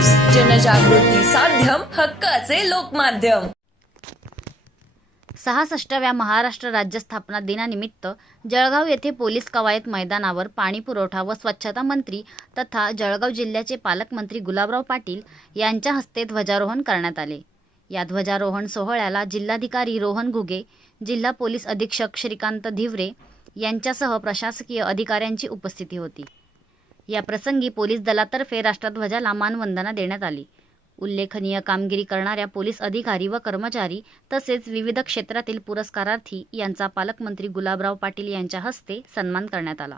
News, जनजागृती साध्यम, हक्काचे लोकमाध्यम। 66व्या महाराष्ट्र राज्य स्थापना दिनानिमित्त जळगाव येथे पोलीस कवायत मैदानावर पाणी पुरवठा व स्वच्छता मंत्री तथा जळगाव जिल्ह्याचे पालकमंत्री गुलाबराव पाटील यांच्या हस्ते ध्वजारोहण करण्यात आले। या ध्वजारोहण सोहळ्याला जिल्हाधिकारी रोहन घुगे, जिल्हा पोलीस अधीक्षक श्रीकांत धिवरे यांच्यासह प्रशासकीय अधिकाऱ्यांची उपस्थिती होती। या प्रसंगी पोलीस दलातर्फे राष्ट्रध्वजाला मानवंदना देण्यात आली। उल्लेखनीय कामगिरी करणाऱ्या पोलीस अधिकारी व कर्मचारी तसेच विविध क्षेत्रातील पुरस्कारार्थी यांचा पालकमंत्री गुलाबराव पाटील यांच्या हस्ते सन्मान करण्यात आला।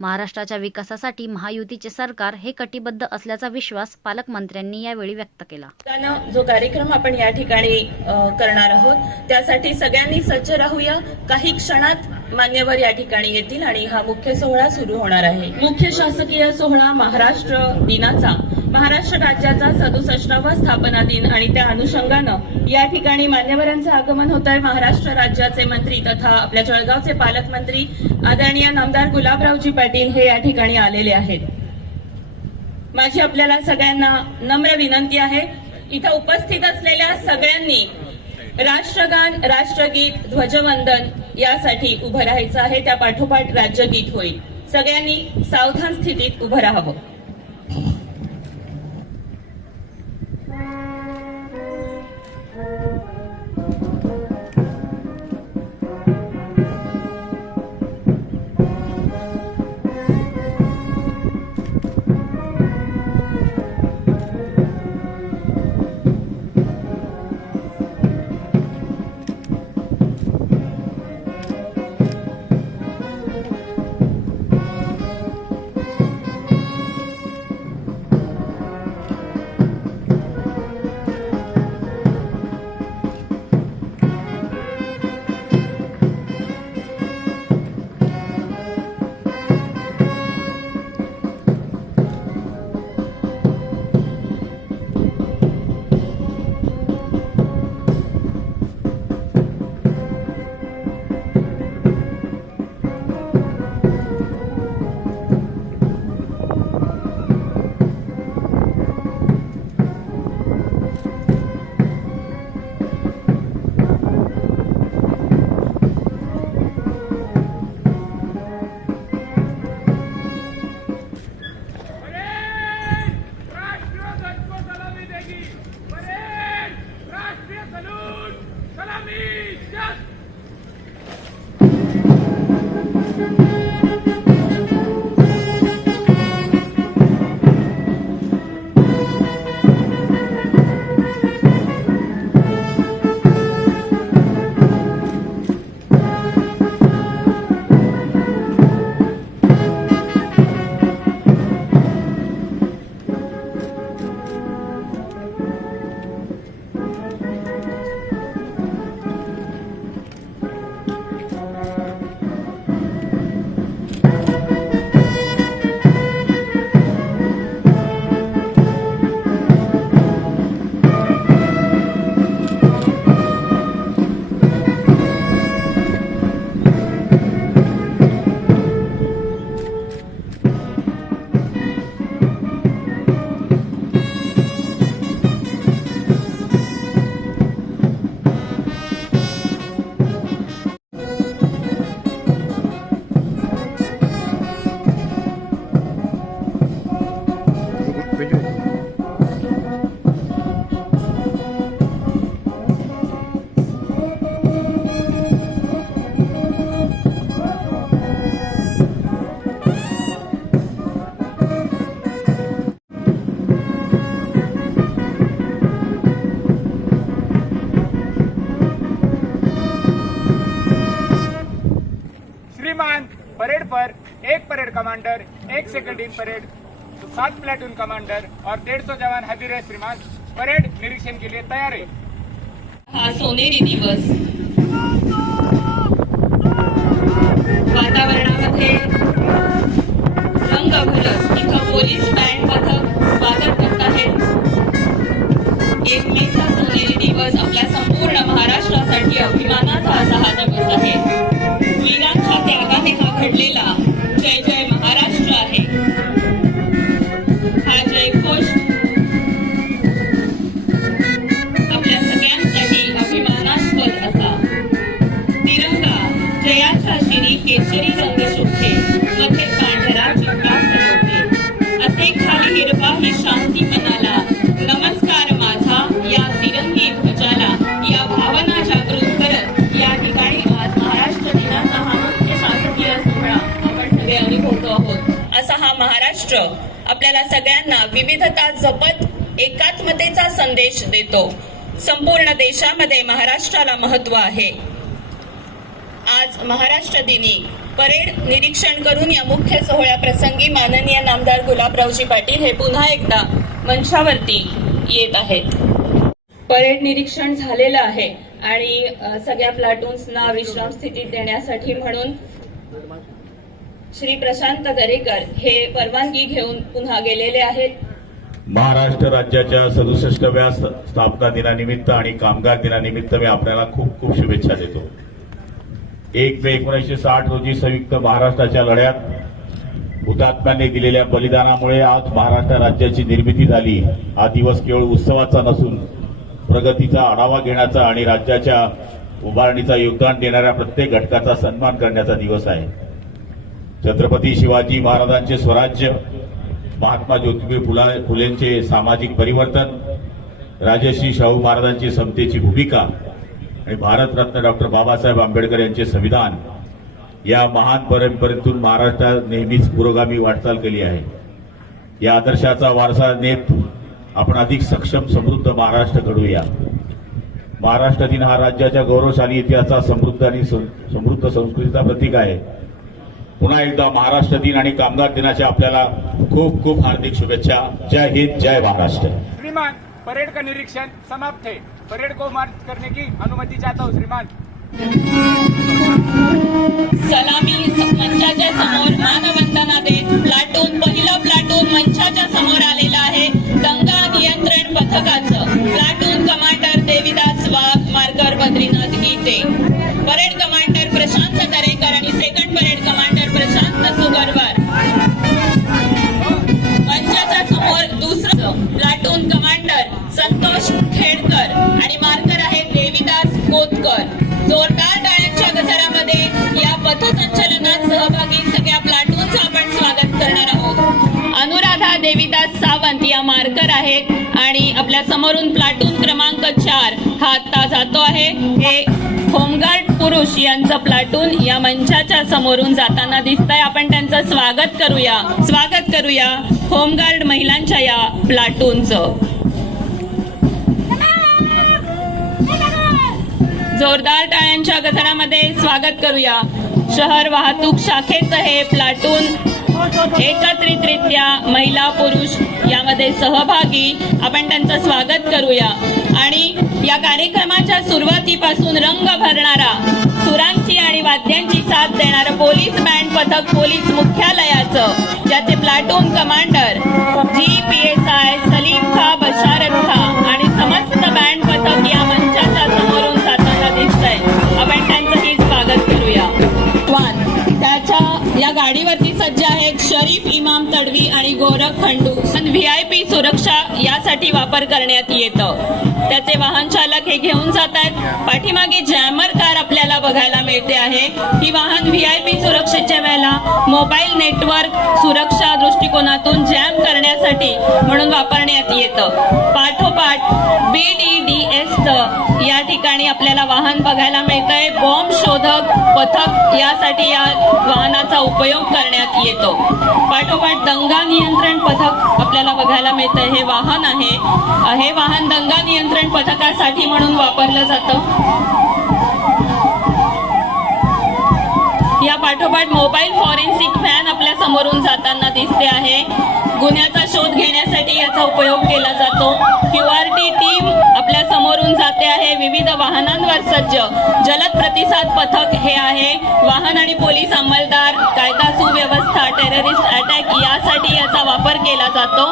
महाराष्ट्राच्या विकासासाठी महायुतीचे सरकार हे कटिबद्ध असल्याचा विश्वास पालकमंत्र्यांनी यावेळी व्यक्त केला। जो कार्यक्रम आपण या ठिकाणी करणार आहोत त्यासाठी सगळ्यांनी सज्ज राहूया। काही क्षणात मान्यवर या ठिकाणी येतील आणि हा मुख्य सोहळा सुरू होणार आहे। मुख्य शासकीय सोहळा महाराष्ट्र दिनाचा, महाराष्ट्र राज्याचा 67वा स्थापना दिन आणि त्या अनुषंगानं या ठिकाणी मान्यवरांचं आगमन होत आहे। महाराष्ट्र राज्याचे मंत्री तथा आपल्या जळगावचे पालकमंत्री आदरणीय नामदार गुलाबरावजी पाटील हे या ठिकाणी आलेले आहेत। माझी आपल्याला सगळ्यांना नम्र विनंती आहे, इथं उपस्थित असलेल्या सगळ्यांनी राष्ट्रगान, राष्ट्रगीत, ध्वजवंदन यासाठी उभं राहायचं आहे। त्या पाठोपाठ राज्यगीत होईल। सगळ्यांनी सावधान स्थितीत उभं राहावं। परेड पर एक परेड कमांडर, एक second in parade, 7 platoon commander और 150 जवान हाजिर है। श्रीमान, परेड निरीक्षण के लिए तैयार है। हा सोनेरी दिवस वातावरणामध्ये रंग भरत इथं पोलीस बँड पथक स्वागत करत आहे। 1 मेचा सोनेरी दिवस आपल्या संपूर्ण महाराष्ट्रासाठी अभिमानाचा असा हा दिवस आहे। वीरांच्या त्यागाने हा घडलेला जय जय महाराष्ट्र आहे। हा जयघोष महाराष्ट्र आपल्याला सगळ्यांना विविधता जपत एकात्मतेचा संदेश देतो. संपूर्ण देशामध्ये महाराष्ट्राला महत्त्व आहे. आज महाराष्ट्र दिनी परेड निरीक्षण करून या मुख्य सोहळ्याप्रसंगी माननीय नामदार गुलाबरावजी पाटील हे पुन्हा एकदा मंचावरती येत आहेत. परेड निरीक्षण झालेलं आहे आणि सगळ्या प्लाटून्सना विश्राम स्थितीत देण्यासाठी म्हणून श्री प्रशांत दरेकर हे परवानगी घेऊन पुन्हा गेलेले आहेत. महाराष्ट्र राज्याच्या 67व्या स्थापना दिनानिमित्त आणि कामगार दिनानिमित्त मी आपल्याला खूप खूप शुभेच्छा देतो. 1 मे 1960 रोजी संयुक्त महाराष्ट्राच्या लढ्यात हुतात्म्यांनी दिलेल्या बलिदानामुळे आज महाराष्ट्र राज्याची निर्मिती झाली. हा दिवस केवळ उत्सवाचा नसून प्रगतीचा आढावा घेण्याचा आणि राज्याच्या उभारणीचा योगदान देणाऱ्या प्रत्येक घटकाचा सन्मान करण्याचा दिवस आहे. छत्रपती शिवाजी महाराजांचे स्वराज्य, महात्मा ज्योतिबा फुलेंचे सामाजिक परिवर्तन, राजर्षी शाहू महाराजांची समतेची भूमिका आणि भारतरत्न डॉक्टर बाबासाहेब आंबेडकर यांचे संविधान या महान परंपरेतून महाराष्ट्रात नेहमीच पुरोगामी वाटचाल केली आहे. या आदर्शाचा वारसा नेत आपण अधिक सक्षम समृद्ध महाराष्ट्र घडवूया. महाराष्ट्र दिन हा राज्याच्या गौरवशाली इतिहासाचा समृद्ध संस्कृतीचा प्रतीक आहे. पुन्हा एकदा महाराष्ट्र दिन आणि कामगार दिनाच्या आपल्याला खूप खूप हार्दिक शुभेच्छा. जय हिंद, जय महाराष्ट्र. श्रीमान, परेड का निरीक्षण समाप्त है. परेड को मार्च करने की अनुमति चाहता हूँ श्रीमान. सलामी मंचाच्या समोर मानवंदना देत पहिलं प्लाटून मंचाच्या समोर आलेलं आहे. दंगा नियंत्रण पथकाचं प्लाटून कमांडर देविदास वाघ, मार्कर बद्रीनाथ गीते, परेड कमांडर प्रशांत दरेकर आणि सेकंड परेड कमांडर प्रशांत सुगरवार. मंचाच्या समोर दुसरं प्लाटून कमांडर संतोष खेडकर आणि मार्कर आहे देविदास कोतकर. जोरदार टाळ्यांच्या गजरामध्ये या पथसंचलनात सहभागी सगळ्या प्लाटूनचं आपण स्वागत करणार आहोत. अनुराधा देविदास सावंत या मार्कर आहेत आणि आपल्या समोरून प्लाटून क्रमांक 4 हा आता जातो आहे. हे होमगार्ड पुरुष यांचं प्लाटून या मंचाच्या समोरून जाताना दिसतंय. आपण त्यांचं स्वागत करूया होमगार्ड महिलांच्या या प्लाटूनचं. जोरदार टाळ्यांच्या गजरामध्ये स्वागत करूया. शहर वाहतूक शाखेचं हे प्लाटून एकत्रितरित्या महिला पुरुष यामध्ये सहभागी, आपण त्यांचं स्वागत करूया. आणि या कार्यक्रमाच्या सुरुवातीपासून रंग भरणारा, सुरांची आणि वाद्यांची साथ देणारं पोलीस बँड पथक पोलीस मुख्यालयाचं, ज्याचे प्लाटून कमांडर GPSI सलीम खा बशारत खा आणि समस्त बँड पथक या मंचाच्या समोरून जाताना दिसतंय. आपण त्यांचंही स्वागत करूया. त्याच्या या गाडीवरती सज्ज आहेत शरीफ इमाम तडवी आणि गोरख खंडू. VIP सुरक्षा यासाठी वापर करण्यात येतं. त्याचे वाहन चालक हे घेऊन जात आहेत. पाठीमागे जॅमर कार आपल्याला बघायला मिळते आहे. ही वाहन VIP सुरक्षेच्या वेळेला मोबाईल नेटवर्क सुरक्षा दृष्टिकोनातून जॅम करण्यासाठी म्हणून वापरण्यात येतं. पाठोपाठ BDDS या ठिकाणी आपल्याला वाहन बघायला मिळतंय. बॉम्ब शोधक पथक यासाठी या वाहनाचा उपयोग करण्यात येतो. पाठोपाठ दंगा नियंत्रण पथक आपल्याला बघायला मिळतंय. हे वाहन आहे. हे वाहन दंगा नियंत्रण पथकासाठी म्हणून वापरलं जातं. या पाठोपाठ मोबाईल फॉरेन्सिक व्हॅन आपल्या समोरून जाताना दिसते आहे. गुन्ह्याचा शोध घेण्यासाठी याचा उपयोग केला जातो. QRT टीम आपल्या समोरून जाते आहे. विविध वाहनांवर सज्ज जलद प्रतिसाद पथक हे आहे. वाहन आणि पोलीस अंमलदार, कायदा सुव्यवस्था, टेररिस्ट अटॅक यासाठी याचा वापर केला जातो.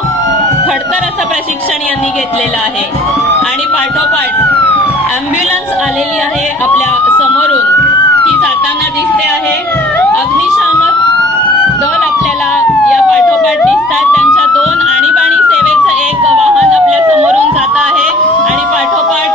खडतर असं प्रशिक्षण यांनी घेतलेलं आहे. आणि पाठोपाठ ॲम्ब्युलन्स आलेली आहे आपल्या समोरून, ही जाताना दिसते आहे. अग्निशामक दल आपल्याला या पाठोपाठ दिसतात. त्यांच्या 2 आणीबाणी सेवेचं एक वाहन आपल्या समोरून जात आहे. आणि पाठोपाठ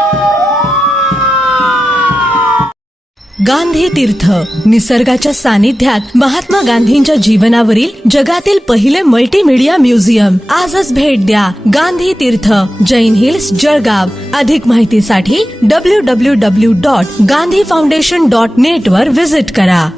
गांधी तीर्थ, निसर्गाच्या सानिध्यात महात्मा गांधींच्या जीवनावरील जगातील पहिले मल्टीमीडिया म्युझियम. आजच भेट द्या. गांधी तीर्थ, जैन हिल्स, जळगाव. अधिक माहितीसाठी www.gandhifoundation.net वर व्हिजिट करा.